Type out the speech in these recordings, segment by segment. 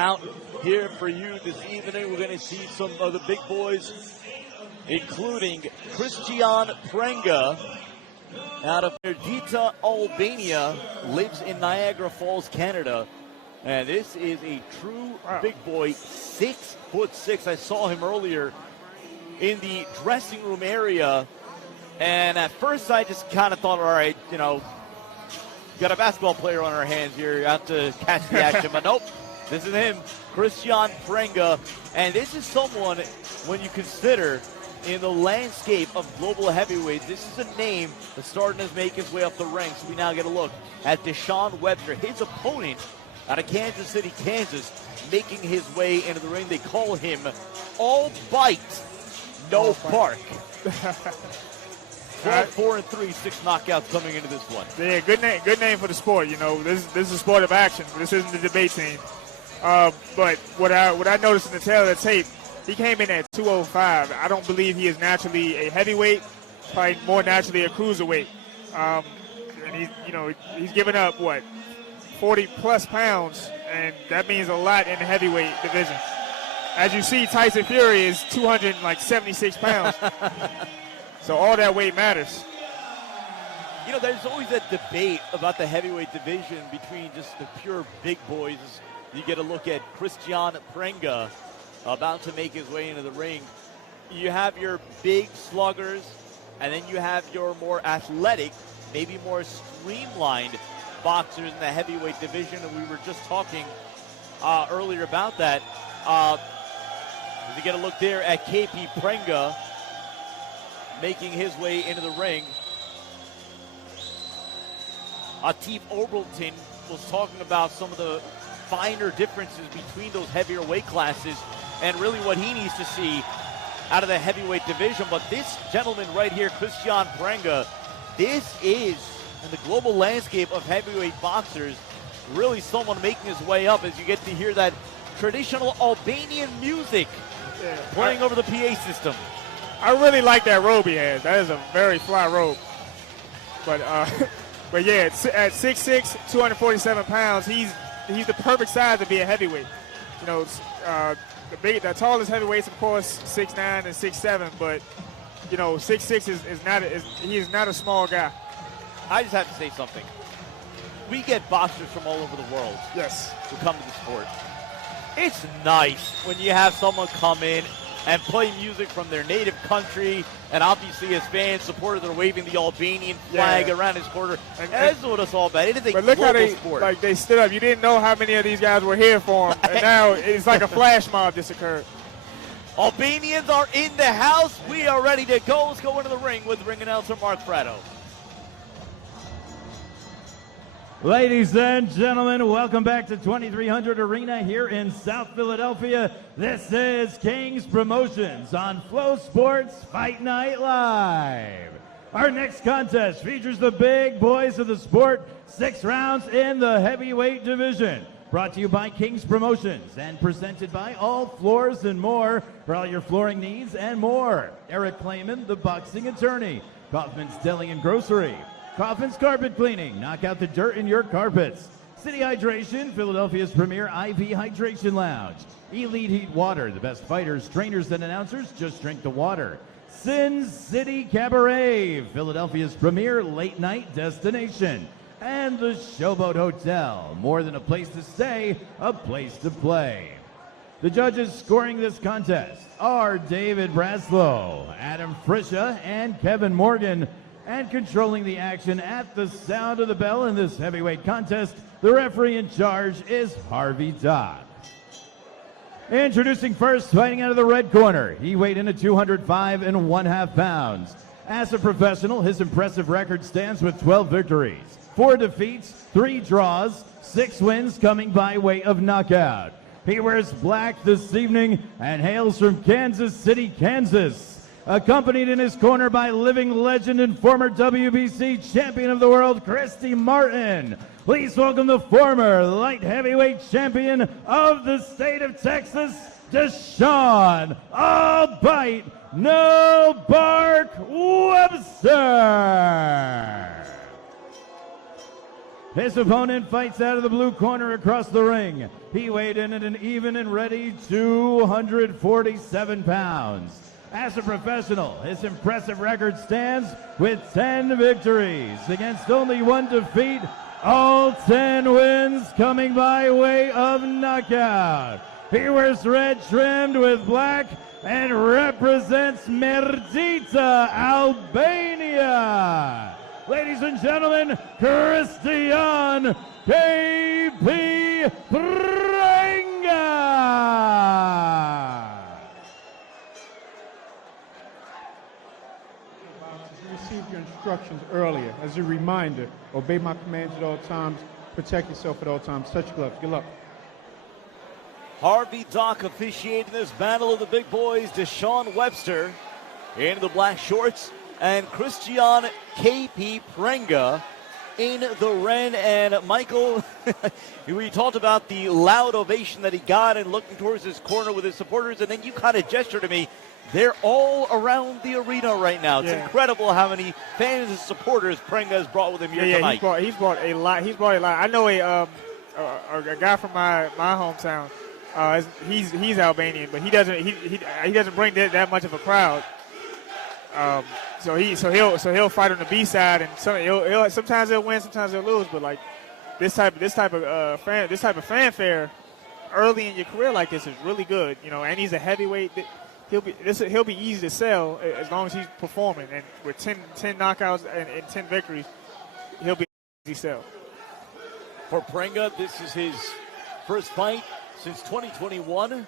Out here for you this evening. We're going to see some of the big boys, including Kristian Prenga out of Erdita, Albania, lives in Niagara Falls, Canada. And this is a true big boy, 6'6". I saw him earlier in the dressing room area. And at first I just kind of thought, all right, you know, got a basketball player on our hands here. You have to catch the action. But nope, this is him, Kristian Prenga. And this is someone, when you consider in the landscape of global heavyweights, this is a name that's starting to make his way up the ranks. We now get a look at DeShon Webster, his opponent out of Kansas City, Kansas, making his way into the ring. They call him all bite, no bark. 4-3, 6 knockouts coming into this one. Yeah, good name for the sport. You know, this is a sport of action. This isn't a debate team. But what I noticed in the tail of the tape, he came in at 205. I don't believe he is naturally a heavyweight, probably more naturally a cruiserweight. And he's given up 40 plus pounds, and that means a lot in the heavyweight division. As you see, Tyson Fury is 276 pounds. So all that weight matters. You know, there's always that debate about the heavyweight division between just the pure big boys. You get a look at Kristian Prenga about to make his way into the ring. You have your big sluggers, and then you have your more athletic, maybe more streamlined boxers in the heavyweight division. And we were just talking earlier about that. You get a look there at KP Prenga making his way into the ring. Atif Oberlton was talking about some of the finer differences between those heavier weight classes and really what he needs to see out of the heavyweight division. But this gentleman right here, Kristian Prenga, this is, in the global landscape of heavyweight boxers, really someone making his way up as you get to hear that traditional Albanian music playing over the PA system. I really like that robe he has. That is a very fly robe. But yeah, at 6'6", 247 pounds, he's the perfect size to be a heavyweight. You know, the tallest heavyweights, of course, 6'9" and 6'7", but you know, 6'6" he is not a small guy. I just have to say something. We get boxers from all over the world. Yes. Who come to the sport. It's nice when you have someone come in and play music from their native country, and obviously his fans, supporters are waving the Albanian flag around his corner. And that's what it's all about. It is a global sport. Like they stood up. You didn't know how many of these guys were here for him, and now it's like a flash mob just occurred. Albanians are in the house. We are ready to go. Let's go into the ring with ring announcer Mark Fratto. Ladies and gentlemen, welcome back to 2300 Arena here in South Philadelphia. This is King's Promotions on Flow Sports Fight Night Live. Our next contest features the big boys of the sport, 6 rounds in the heavyweight division. Brought to you by King's Promotions and presented by All Floors and More for all your flooring needs and more. Eric Clayman, the boxing attorney. Kaufman's Deli and Grocery. Kaufman's Carpet Cleaning, knock out the dirt in your carpets. City Hydration, Philadelphia's premier IV hydration lounge. Elite Heat Water, the best fighters, trainers, and announcers, just drink the water. Sin City Cabaret, Philadelphia's premier late night destination. And the Showboat Hotel, more than a place to stay, a place to play. The judges scoring this contest are David Braslow, Adam Friscia, and Kevin Morgan. And controlling the action at the sound of the bell in this heavyweight contest, the referee in charge is Harvey Dodd. Introducing first, fighting out of the red corner. He weighed in at 205 1/2 pounds. As a professional, his impressive record stands with 12 victories, 4 defeats, 3 draws, 6 wins coming by way of knockout. He wears black this evening and hails from Kansas City, Kansas. Accompanied in his corner by living legend and former WBC champion of the world, Christy Martin. Please welcome the former light heavyweight champion of the state of Texas, DeShon "All Bite, No Bark" Webster. His opponent fights out of the blue corner across the ring. He weighed in at an even and ready 247 pounds. As a professional, his impressive record stands with 10 victories against only 1 defeat. All 10 wins coming by way of knockout. He wears red trimmed with black and represents Merdita, Albania. Ladies and gentlemen, Kristian K.P. Prenga. You received your instructions earlier. As a reminder, obey my commands at all times, protect yourself at all times. Touch your gloves. Good luck. Harvey Dock officiating this battle of the big boys. DeShon Webster in the black shorts, and Kristian K.P. Prenga in the red. And Michael, we talked about the loud ovation that he got and looking towards his corner with his supporters, and then you kind of gestured to me. They're all around the arena right now. It's incredible how many fans and supporters Prenga has brought with him here tonight. He's brought a lot. I know a guy from my hometown. He's Albanian, but he doesn't bring that much of a crowd. So he'll fight on the B side, and sometimes he'll win, sometimes he'll lose. But like this type of fanfare early in your career like this is really good, And he's a heavyweight. He'll be easy to sell as long as he's performing, and with 10 knockouts and 10 victories, he'll be easy to sell. For Prenga, this is his first fight since 2021,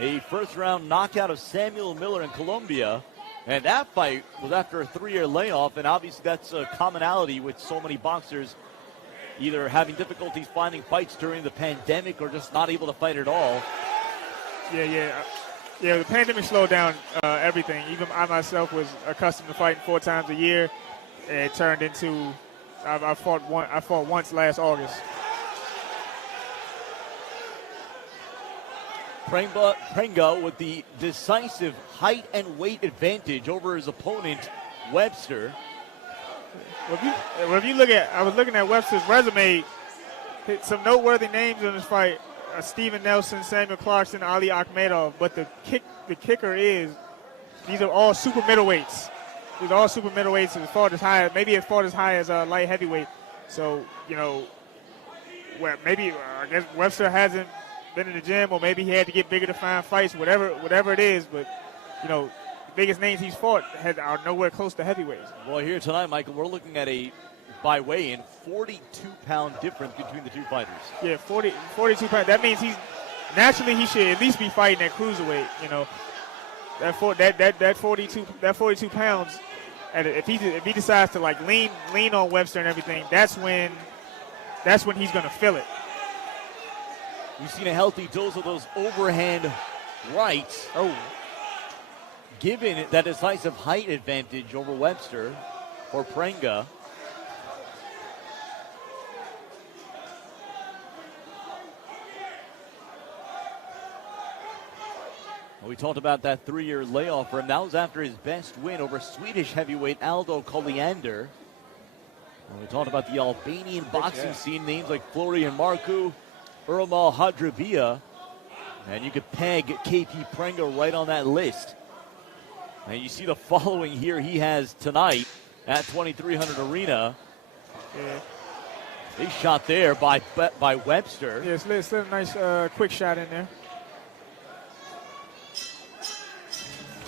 a first-round knockout of Samuel Miller in Colombia. And that fight was after a 3-year layoff, and obviously that's a commonality with so many boxers either having difficulties finding fights during the pandemic or just not able to fight at all. Yeah, the pandemic slowed down everything. Even I myself was accustomed to fighting 4 times a year, and it turned into I fought once last August. Prenga with the decisive height and weight advantage over his opponent, Webster. Well, if you look at, I was looking at Webster's resume, some noteworthy names in this fight. Steven Nelson, Samuel Clarkson, Ali Akhmedov. But the kicker is these are all super middleweights. These are all super middleweights as far as high, maybe as far as high as light heavyweight. So maybe I guess Webster hasn't been in the gym, or maybe he had to get bigger to find fights. Whatever it is, but the biggest names he's fought are nowhere close to heavyweights. Well, here tonight, Michael, we're looking at by weigh-in, 42-pound difference between the two fighters. Yeah, 42 pounds. That means he should at least be fighting at cruiserweight. That 42 pounds. And if he decides to like lean on Webster and everything, that's when he's gonna feel it. We've seen a healthy dose of those overhand rights. Given that decisive height advantage over Webster or Prenga. We talked about that 3-year layoff for him. That was after his best win over Swedish heavyweight Aldo Colliander. And we talked about the Albanian boxing scene, names like Florian Marku, Urmal Hadravia, and you could peg K.P. Prenga right on that list. And you see the following here he has tonight at 2300 Arena. Yeah. Big shot there by Webster. Yeah, it's a nice quick shot in there.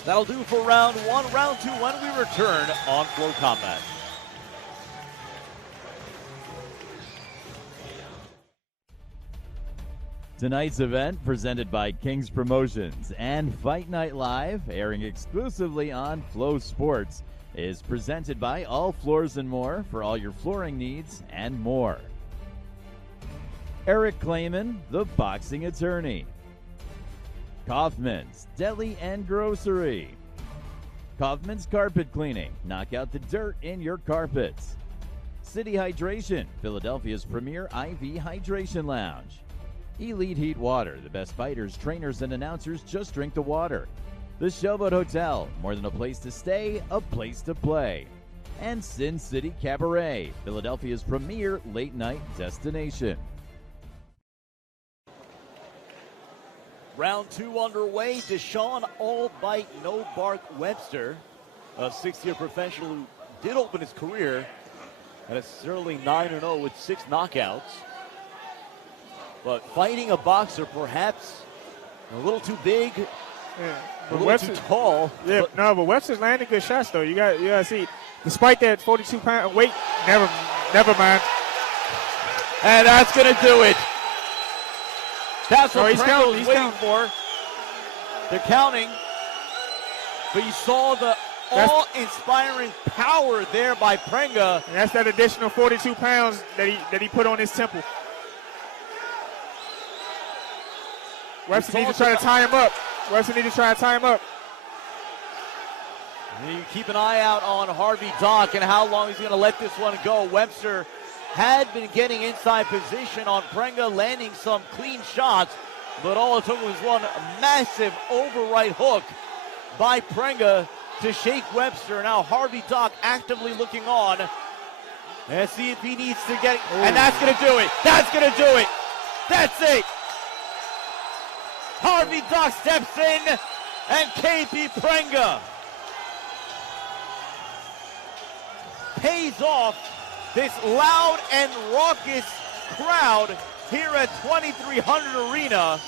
That'll do for round 1. Round 2 when we return on Flow Combat. Tonight's event, presented by King's Promotions and Fight Night Live, airing exclusively on Flow Sports, is presented by All Floors and More for all your flooring needs and more. Eric Clayman, the boxing attorney. Kaufman's Deli and Grocery. Kaufman's Carpet Cleaning. Knock out the dirt in your carpets. City Hydration, Philadelphia's premier IV hydration lounge. Elite Heat Water, the best fighters, trainers, and announcers just drink the water. The Showboat Hotel, more than a place to stay, a place to play. and Sin City Cabaret, Philadelphia's premier late-night destination. Round 2 underway. DeShon all bite, no bark Webster, a 6-year professional who did open his career at a sterling 9-0 with 6 knockouts. But fighting a boxer perhaps a little too big, a little too tall. Yeah, but Webster's landing good shots though. You got to see, despite that 42-pound weight, never mind. And that's going to do it. That's what Prenga was waiting for. They're counting. But you saw the awe-inspiring power there by Prenga. And that's that additional 42 pounds that he put on his temple. Webster needs to try to tie him up. And you keep an eye out on Harvey Dock and how long he's going to let this one go. Webster had been getting inside position on Prenga, landing some clean shots, but all it took was one massive over right hook by Prenga to shake Webster. Now Harvey Dock actively looking on and see if he needs to get, and that's going to do it. That's going to do it. That's it. Harvey Dock steps in, and KP Prenga pays off this loud and raucous crowd here at 2300 Arena.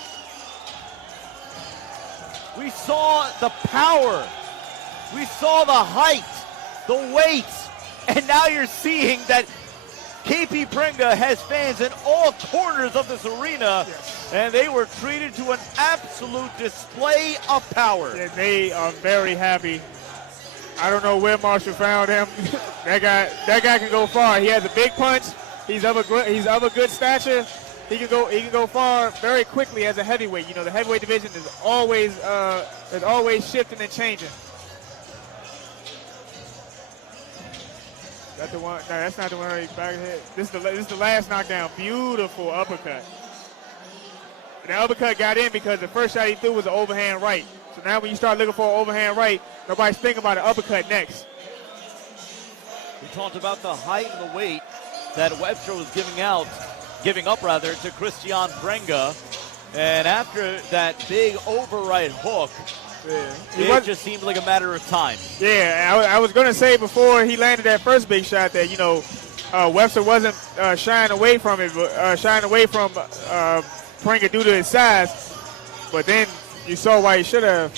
We saw the power, we saw the height, the weight, and now you're seeing that KP Prenga has fans in all corners of this arena, and they were treated to an absolute display of power. Yeah, they are very happy. I don't know where Marshall found him. that guy can go far. He has a big punch. He's of a good stature. He can go far very quickly as a heavyweight. You know, the heavyweight division is always shifting and changing. That's the one. No, that's not the one. Back ahead. This is the last knockdown. Beautiful uppercut. The uppercut got in because the first shot he threw was an overhand right. So now when you start looking for an overhand right, nobody's thinking about an uppercut next. We talked about the height and the weight that Webster was giving up to Kristian Prenga. And after that big over right hook, it just seemed like a matter of time. Yeah, I was going to say before he landed that first big shot that, Webster wasn't shying away from Prenga due to his size. But then you saw why he should have.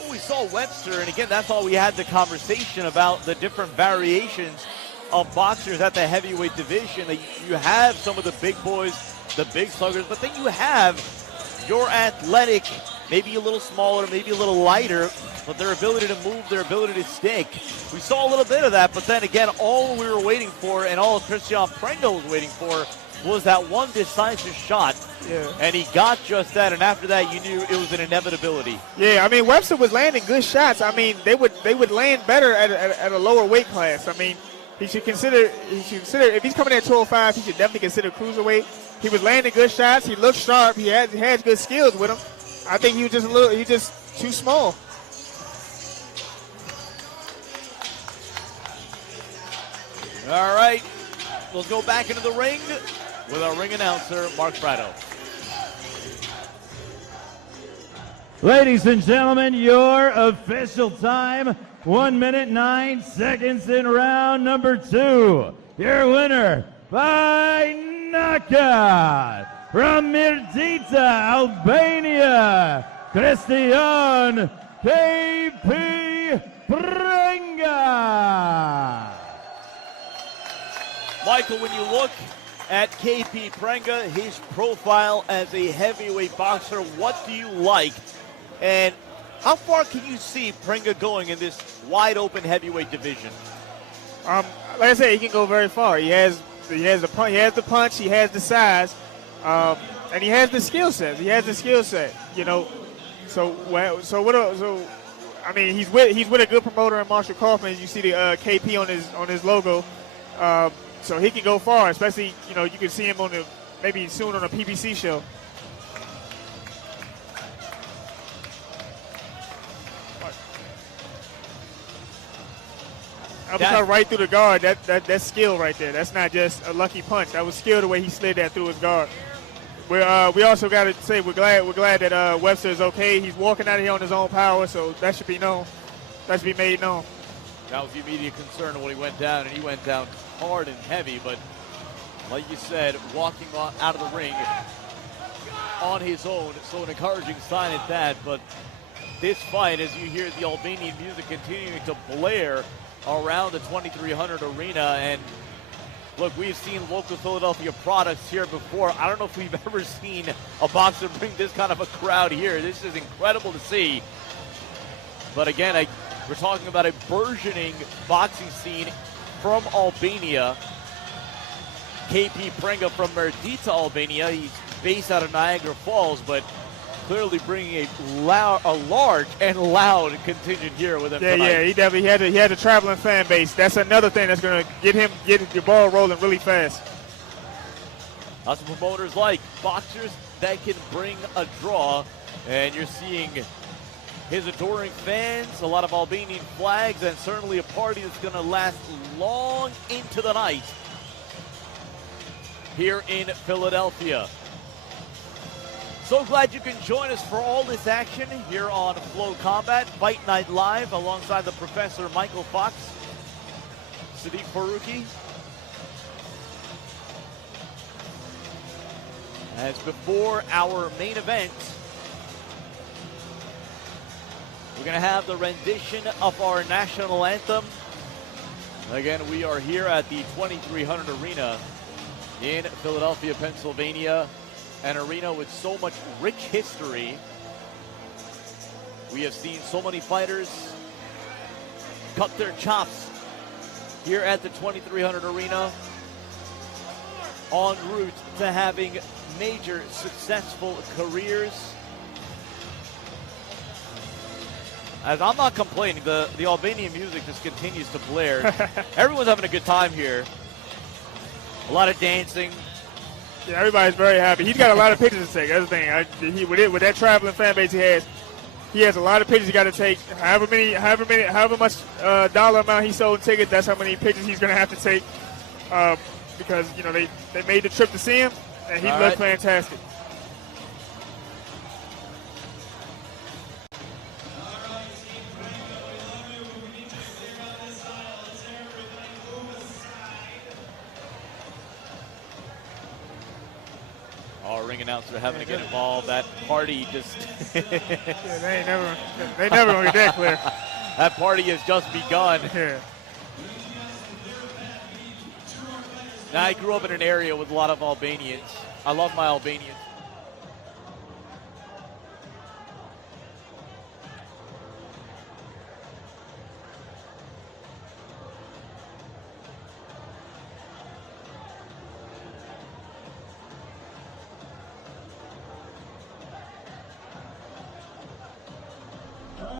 Well, we saw Webster, and again, that's all we had the conversation about the different variations of boxers at the heavyweight division. You have some of the big boys, the big sluggers, but then you have your athletic, maybe a little smaller, maybe a little lighter, but their ability to move, their ability to stick. We saw a little bit of that, but then again, all we were waiting for and all Kristian Prenga was waiting for was that one decisive shot. Yeah. And he got just that, and after that, you knew it was an inevitability. Yeah, I mean, Webster was landing good shots. I mean, they would land better at a lower weight class. I mean, he should consider if he's coming at 205, he should definitely consider cruiserweight. He was landing good shots. He looked sharp. He had good skills with him. I think he was just too small. All right, we'll go back into the ring with our ring announcer, Mark Prado. Ladies and gentlemen, your official time, 1 minute 9 seconds in round number 2. Your winner by knockout from Mirdita, Albania, Kristian KP Prenga. Michael, when you look at KP Prenga, his profile as a heavyweight boxer, what do you like? And how far can you see Prenga going in this wide-open heavyweight division? Like I said, he can go very far. He has the punch, he has the size, and he has the skill set. I mean, he's with a good promoter in Marshall Kaufman. You see the KP on his logo. So he can go far, especially, you can see him maybe soon on a PBC show. Uppercut right through the guard. That's skill right there. That's not just a lucky punch. That was skill the way he slid that through his guard. We also got to say we're glad that Webster is okay. He's walking out of here on his own power, so that should be known. That should be made known. That was the immediate concern when he went down, and he went down hard and heavy. But like you said, walking out of the ring on his own, so an encouraging sign at that. But this fight, as you hear the Albanian music continuing to blare around the 2300 arena, and look, we've seen local Philadelphia products here before. I don't know if we've ever seen a boxer bring this kind of a crowd here. This is incredible to see. But again, we're talking about a burgeoning boxing scene from Albania. KP Prenga from Merdita, Albania. He's based out of Niagara Falls, but clearly bringing a large and loud contingent here with him tonight. Yeah, he definitely had a traveling fan base. That's another thing that's going to get the ball rolling really fast. That's what promoters like, boxers that can bring a draw, and you're seeing his adoring fans, a lot of Albanian flags, and certainly a party that's going to last long into the night here in Philadelphia. So glad you can join us for all this action here on Flow Combat Fight Night Live alongside the Professor Michael Fox, Sadiq Faruqi. As before our main event, we're going to have the rendition of our national anthem. Again, we are here at the 2300 Arena in Philadelphia, Pennsylvania. An arena with so much rich history. We have seen so many fighters cut their chops here at the 2300 Arena, en route to having major successful careers. As I'm not complaining, the Albanian music just continues to blare. Everyone's having a good time here. A lot of dancing. Yeah, everybody's very happy. He's got a lot of pictures to take. That's the thing. With that traveling fan base he has a lot of pictures he got to take. However much dollar amount he sold in tickets, that's how many pictures he's going to have to take. Because they made the trip to see him, and he looked fantastic. Our ring announcer having to get involved. That party just yeah, they never gonna get that clear. That party has just begun. Yeah. Now, I grew up in an area with a lot of Albanians. I love my Albanians.